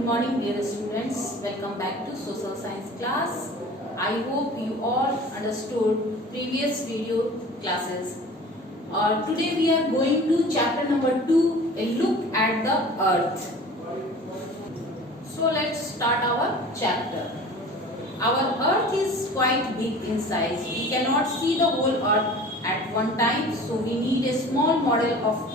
good morning dear students. Welcome back to social science class. I hope you all understood previous video classes. Today we are going to chapter number 2, a look at the earth. So let's start our chapter. Our earth is quite big in size. We cannot see the whole earth at one time, so we need a small model of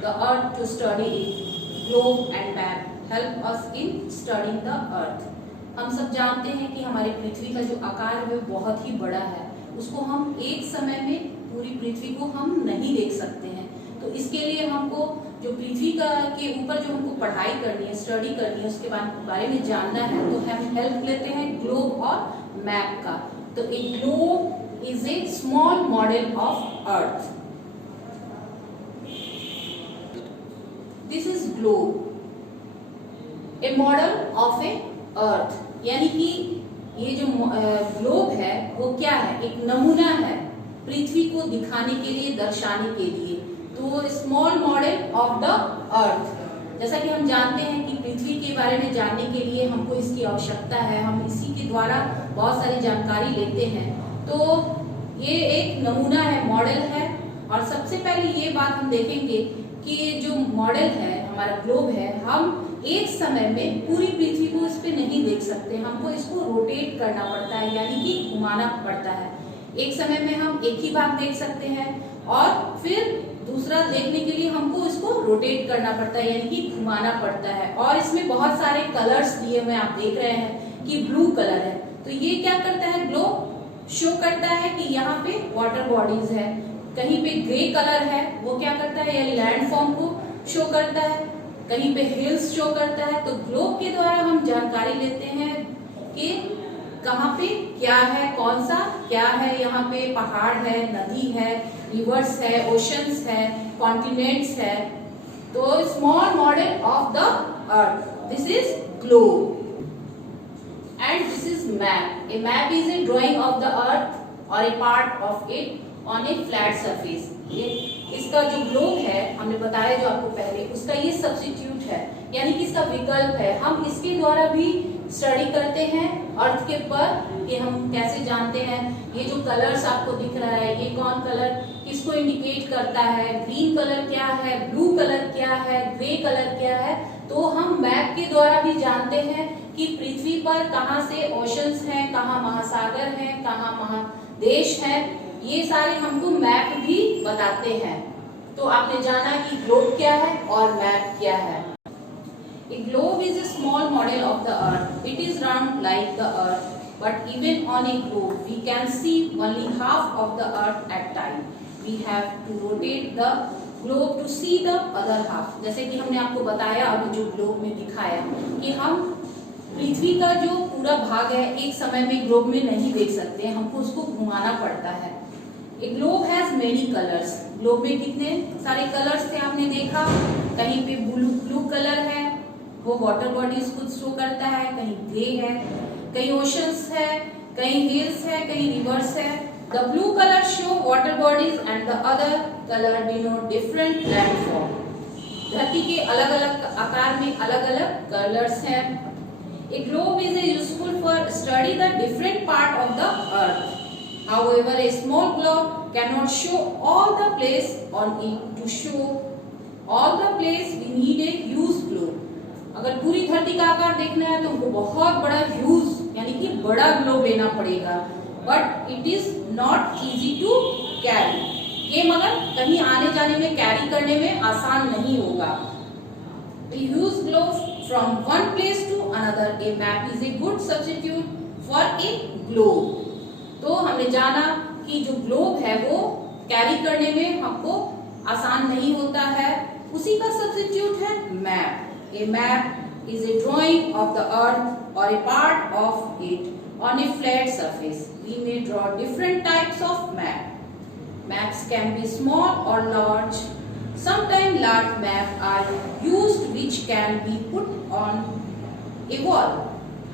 the earth to study it. Globe and map help us in studying the earth. हम सब जानते हैं कि हमारी पृथ्वी का जो आकार है वो बहुत ही बड़ा है, उसको हम एक समय में पूरी पृथ्वी को हम नहीं देख सकते हैं। तो इसके लिए हमको जो पृथ्वी का के ऊपर जो हमको पढ़ाई करनी है, स्टडी करनी है, उसके बारे में जानना है, तो हम हेल्प लेते हैं ग्लोब और मैप का। तो a globe is a small model of earth. This is globe, a model of a earth, यानी कि ये जो ग्लोब है वो क्या है, एक नमूना है पृथ्वी को दिखाने के लिए, दर्शाने के लिए। तो स्मॉल मॉडल ऑफ द अर्थ, जैसा कि हम जानते हैं कि पृथ्वी के बारे में जानने के लिए हमको इसकी आवश्यकता है, हम इसी के द्वारा बहुत सारी जानकारी लेते हैं। तो ये एक नमूना है, मॉडल है। और सबसे पहले ये बात हम देखेंगे कि जो मॉडल है, हमारा ग्लोब है, हम एक समय में पूरी पृथ्वी को इस पे नहीं देख सकते, हमको इसको रोटेट करना पड़ता है, यानी कि घुमाना पड़ता है। एक समय में हम एक ही भाग देख सकते हैं और फिर दूसरा देखने के लिए हमको इसको रोटेट करना पड़ता है, यानी कि घुमाना पड़ता है। और इसमें बहुत सारे कलर्स दिए हुए आप देख रहे हैं कि ब्लू कलर है, तो ये क्या करता है, ग्लोब शो करता है कि यहाँ पे वाटर बॉडीज है। कहीं पे ग्रे कलर है, वो क्या करता है, ये लैंड फॉर्म को शो करता है। कहीं पे हिल्स शो करता है। तो ग्लोब के द्वारा हम जानकारी लेते हैं कि कहाँ पे क्या है, कौन सा क्या है। यहाँ पे पहाड़ है, नदी है, रिवर्स है, ओशंस है, कॉन्टिनेंट्स है। तो small model of the earth, this is globe and this is map. A map is a drawing of the earth और a part of it on a flat surface. ये इसका जो globe है, हमने बताया जो आपको पहले, उसका ये सब्स्टिट्यूट है, यानी कि इसका विकल्प है। हम इसके द्वारा भी स्टडी करते हैं अर्थ के ऊपर कि हम कैसे जानते हैं ये जो कलर्स आपको दिख रहा है, ये कौन कलर किसको इंडिकेट करता है, ग्रीन कलर क्या है, ब्लू कलर क्या है, ग्रे कलर क्या है। तो हम मैप के द्वारा भी जानते हैं कि पृथ्वी पर कहाँ से ओशंस हैं, कहाँ महासागर हैं, कहाँ महादेश हैं। ये सारे हमको मैप भी बताते हैं। तो आपने जाना कि ग्लोब क्या है और मैप क्या है। A globe is a small model of the earth. It is round like the earth, but even on a globe we can see only half of the earth at time. We have to rotate the globe to see the other half. जैसे कि हमने आपको बताया अभी जो globe में दिखाया कि हम पृथ्वी का जो पूरा भाग है एक समय में ग्लोब में नहीं देख सकते, हमको उसको घुमाना पड़ता है। A globe has many colors. Globe में कितने सारे कलर्स थे आपने देखा। कहीं पे ब्लू कलर है, वो वाटर बॉडीज को शो करता है, कहीं ग्रे है, कहीं ओशंस है, कहीं हिल्स है, कहीं रिवर्स है। The blue colour show water bodies and the other colour denote different landform. धरती के अलग अलग आकार में अलग अलग कलर्स हैं। ए globe is useful for study the different part of the earth. However, a small globe cannot show all the place on it. To show all the place, we need a huge globe. अगर पूरी धरती का आकार देखना है तो हमको बहुत बड़ा ह्यूज यानी कि बड़ा ग्लोब लेना पड़ेगा। But it is not easy to carry. ये मगर कहीं आने जाने में कैरी करने में आसान नहीं होगा। Huge globe from one place to another. A map is a good substitute for a globe. तो हमने जाना कि जो ग्लोब है वो कैरी करने में हमको आसान नहीं होता है, उसी का सब्स्टिट्यूट है map. A map is a drawing of the earth or a part of it on a flat surface. We may draw different types of map. Maps can be small or large. Sometimes large maps are used which can be put on a wall.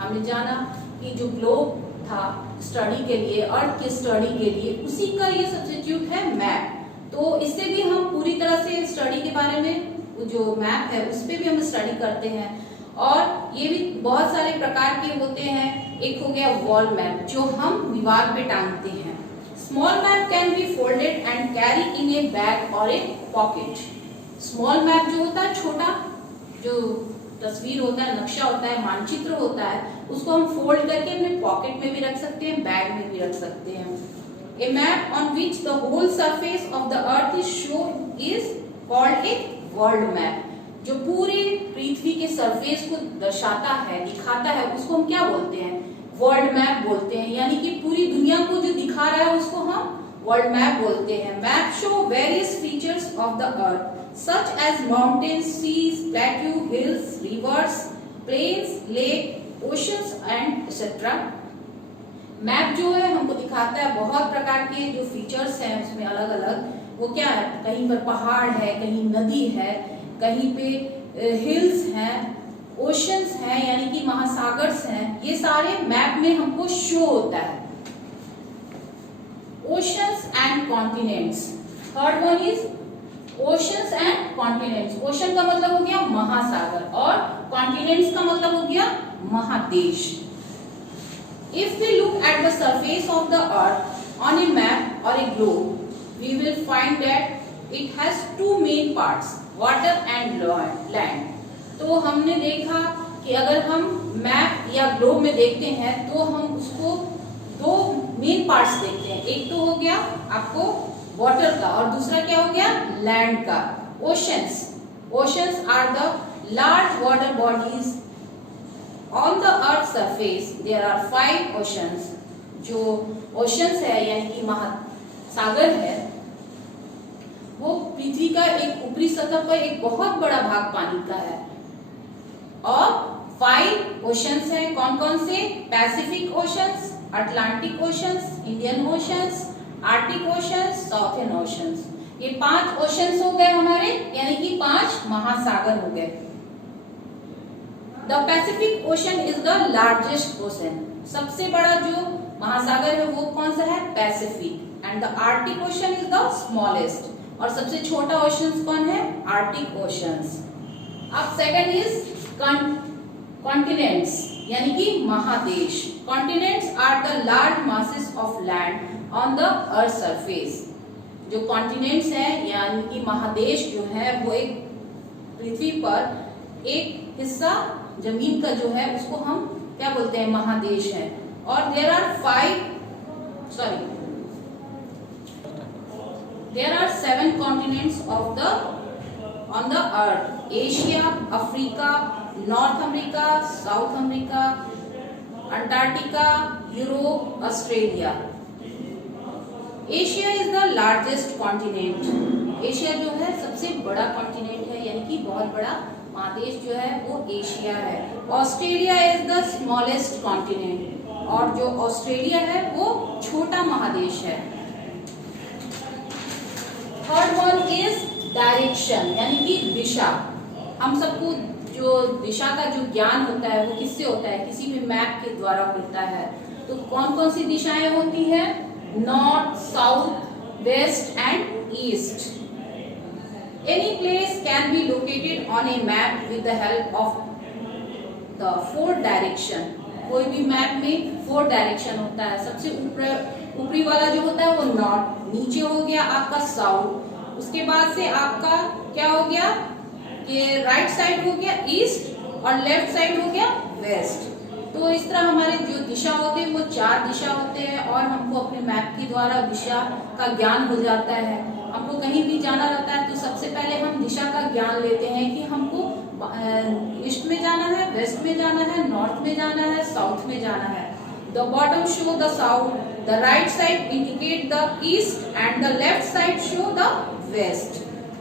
हमने जाना कि जो globe था study के लिए, अर्थ के study के लिए, उसी का ये सब्स्टिट्यूट है मैप। तो इससे भी हम पूरी तरह से स्टडी के बारे में जो मैप है उस पे भी हम स्टडी करते हैं। और ये भी बहुत सारे प्रकार के होते हैं। एक हो गया वॉल मैप जो हम दीवार पे टांगते हैं। Small map can be folded and carry in A bag और ए पॉकेट। स्मॉल मैप जो होता है, छोटा जो तस्वीर होता है, नक्शा होता है, मानचित्र होता है, उसको हम फोल्ड करके अपने पॉकेट में भी रख सकते हैं, बैग में भी रख सकते हैं। A map on which the whole surface of the earth is shown is called a world map। जो पूरी पृथ्वी के सरफेस को दर्शाता है, दिखाता है, उसको हम क्या बोलते हैं? वर्ल्ड मैप बोलते हैं। यानी कि पूरी दुनिया को जो दिखा रहा है उसको हम वर्ल्ड मैप बोलते हैं। Map show various features of the earth such as mountains, seas, plateau, hills, rivers, plains, lake, oceans and etc। Map जो है हमको दिखाता है बहुत प्रकार के जो फीचर्स हैं उसमें अलग अलग, वो क्या है, कहीं पर पहाड़ है, कहीं नदी है, कहीं पे हिल्स हैं, ओशंस हैं यानी कि महासागर्स हैं, ये सारे मैप में हमको शो होता है। Oceans and continents, third one is oceans and continents. Ocean का मतलब हो गया महासागर और कॉन्टिनेंट्स का मतलब हो गया महादेश। If we look at the surface of the earth on a map or a globe, we will find that it has two main parts, water and land। तो हमने देखा कि अगर हम मैप या ग्लोब में देखते हैं तो हम उसको दो मेन पार्ट्स देखते हैं। एक तो हो गया आपको वाटर का और दूसरा क्या हो गया, लैंड का। Oceans, oceans are the large water bodies On the Earth's surface there are 5 oceans। जो oceans है यानी कि महासागर है, वो पृथ्वी का एक ऊपरी सतह पर एक बहुत बड़ा भाग पानी का है। और 5 oceans हैं, कौन कौन से? Pacific oceans, Atlantic oceans, Indian oceans, Arctic oceans, southern oceans. ये 5 ओशंस हो गए हमारे, यानी कि 5 महासागर हो गए। The Pacific Ocean is the largest ocean। सबसे बड़ा जो महासागर है वो कौन सा है? Pacific. And the Arctic ocean is the smallest. और सबसे छोटा ओशन कौन है? Arctic oceans. अब सेकंड इज कॉन्टिनेंट्स यानी कि महादेश। Continents are the large masses of land on the earth surface. जो कॉन्टिनेंट्स है यानी कि महादेश जो है वो एक पृथ्वी पर एक हिस्सा जमीन का जो है उसको हम क्या बोलते हैं? महादेश है। और there are 7 continents of the on the earth. Asia, Africa, North America, South America, Antarctica, Europe, Australia. Asia is the largest continent. Asia जो है सबसे बड़ा कॉन्टिनेंट है यानी कि बहुत बड़ा महादेश जो है वो एशिया है। Australia is the smallest continent. और जो ऑस्ट्रेलिया है वो छोटा महादेश है। थर्ड वन इज डायरेक्शन यानी कि दिशा। हम सबको जो दिशा का जो ज्ञान होता है वो किससे होता है? किसी भी मैप के द्वारा होता है। तो कौन कौन सी दिशाएं होती है? North, south, west and east. Any place can be located on a map with the help of the 4 direction। कोई भी मैप में 4 डायरेक्शन होता है। सबसे ऊपरी वाला जो होता है वो नॉर्थ, नीचे हो गया आपका साउथ, उसके बाद से आपका क्या हो गया कि राइट साइड हो गया ईस्ट और लेफ्ट साइड हो गया वेस्ट। तो इस तरह हमारे जो दिशा होते हैं वो 4 दिशा होते हैं और हमको अपने मैप के द्वारा दिशा का ज्ञान हो जाता है। हमको कहीं भी जाना रहता है तो सबसे पहले हम दिशा का ज्ञान लेते हैं कि हमको ईस्ट में जाना है, वेस्ट में जाना है, नॉर्थ में जाना है, साउथ में जाना है। The bottom show the south, the right side indicate the east and the left side show the west.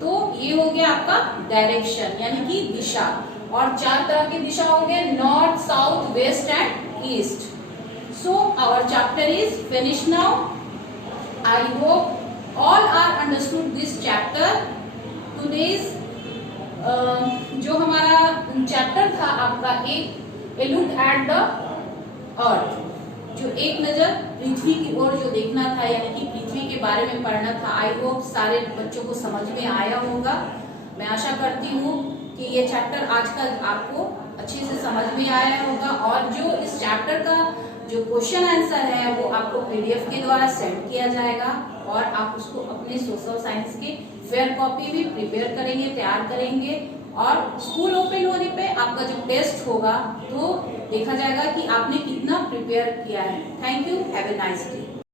तो ये हो गया आपका डायरेक्शन यानी कि दिशा। और 4 तरह की दिशा हो गए, north, south, west and east. So our chapter is finish now. I hope all are understood this chapter। today's जो हमारा चैप्टर था आपका a look at the earth, जो एक नजर पृथ्वी की ओर जो देखना था यानी कि पृथ्वी के बारे में पढ़ना था। आई होप सारे बच्चों को समझ में आया होगा। मैं आशा करती हूँ कि ये चैप्टर आज का आपको अच्छे से समझ में आया होगा, और जो इस चैप्टर का जो क्वेश्चन आंसर है वो आपको पीडीएफ के द्वारा सेंड किया जाएगा, और आप उसको अपने सोशल साइंस के फेयर कॉपी भी प्रिपेयर करेंगे, तैयार करेंगे, और स्कूल ओपन होने पे आपका जब टेस्ट होगा तो देखा जाएगा कि आपने कितना प्रिपेयर किया है। Thank you, have a nice day.